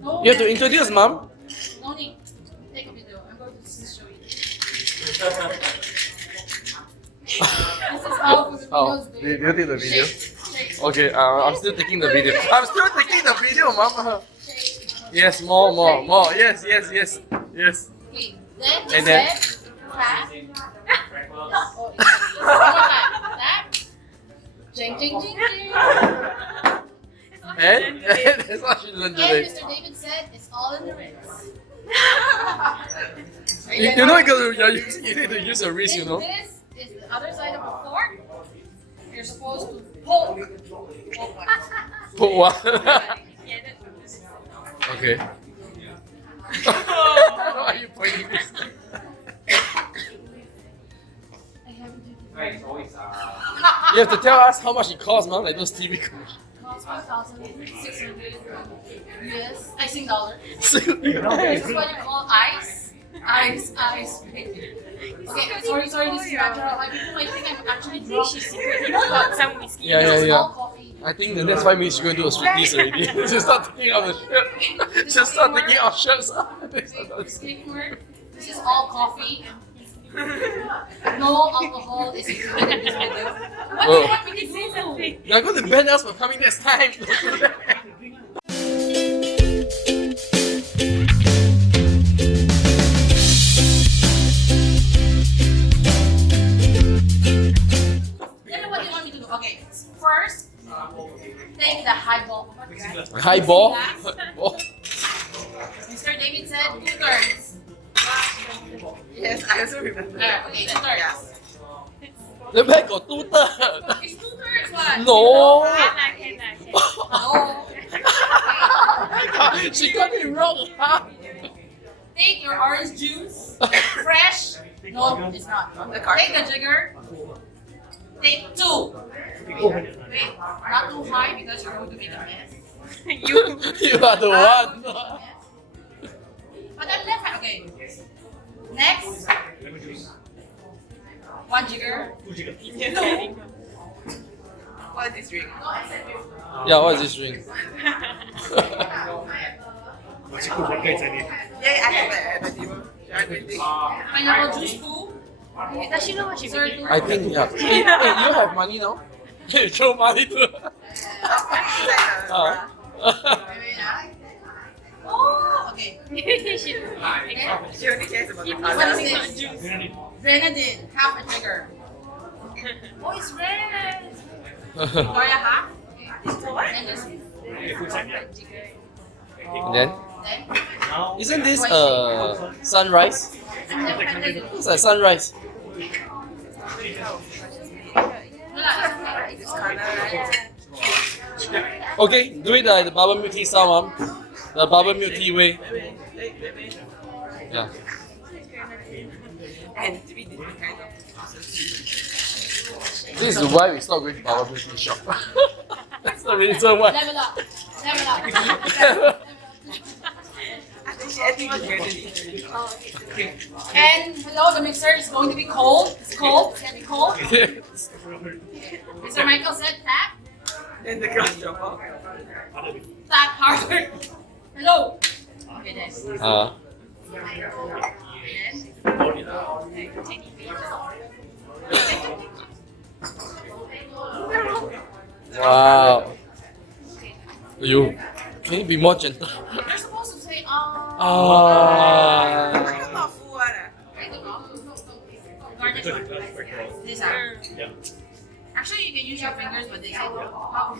No, You have to introduce, mom. no need. Take a video. I'm going to show you. This is how Filipinos do. You take the video? Shake. Okay, I'm still taking the video. I'm still taking the video, mom. Yes, more. Yes. Okay. Then And then? tap. Oh, one more time. Tap. Jing. And that's what she learned And today. Mr. David said it's all in the wrist. You know, because you need to use a wrist, you know. This is the other side of the fork. You're supposed to poke. Put what? Okay. Why are you pointing this? You have to tell us how much it costs, man, like those TV commercials. Costs 1,600 US, Sing dollar. So, This is what you call ice. Ice. Okay, sorry, this is natural. Like, people might think I'm actually drunk. Some whiskey. yeah. All coffee. I think the next 5 minutes you're going to do a striptease already. Just start taking off the shirt. Just start taking off shirts. Disclaimer, this is all coffee. No alcohol is included in this video. What do you want me to do? You're going to ban us for coming next time. Don't do that. Tell me what you want me to do. Okay, first, take the highball. Highball? Oh. Mr. David said 2/3. Yes, I also remember. Okay, 2/3. The bag got 2/3. It's 2/3 what? No. No. She got it wrong. Huh? Take your orange juice, fresh. No, it's not. Take the jigger. Take 2. Wait, not too high because you're going to make a mess. You are the one. But I'm left hand. Okay. Next. 1 jigger. What is this drink? Yeah, what is this drink? Yeah, I have that at the table. Should I go and take? Pineapple juice 2. Does she know what she's Dessert 2. I think, yeah. Hey, you have money now? Hey, show money to her. Oh, okay. She only cares about the What color. is this? Grenadine, half a jigger. Oh, it's red. Victoria half. And this. And then, Then. isn't this sunrise? It's like sunrise. This color, right? Okay, do it like the bubble milk tea style, mom. The bubble milk tea way. Yeah. And 3 different kinds of juices. This is why we stopped going to bubble milk tea shop. That's the reason why. Level up. Level up. I think it's grenadine. And hello, the mixer is going to be cold. It's cold. It's going to be cold. Mr. Michael said tap. Then the glass drop off. Tap harder. Hello. Okay, then. Wow. You can you be more gentle? You're supposed to say, Ah. I'm not full one. Garnish this out. Actually, you can use your fingers, but they say no.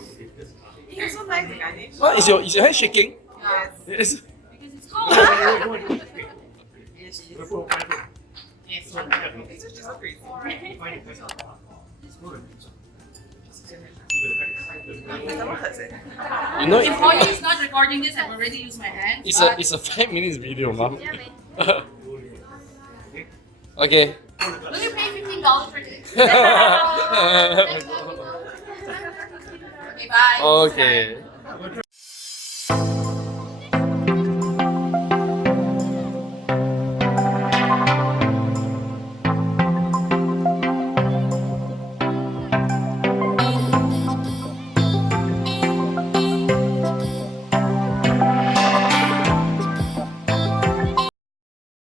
You're so nice, garnish. What is your hand shaking? Yeah. Yes. Because it's cold. Yes, she is. Yes. She's so crazy. My stomach hurts it. You know, If Hoya is not recording this, I've already used my hand. it's a 5 minutes video, mom. Okay. Will you pay $15 for this? Okay, bye. Okay.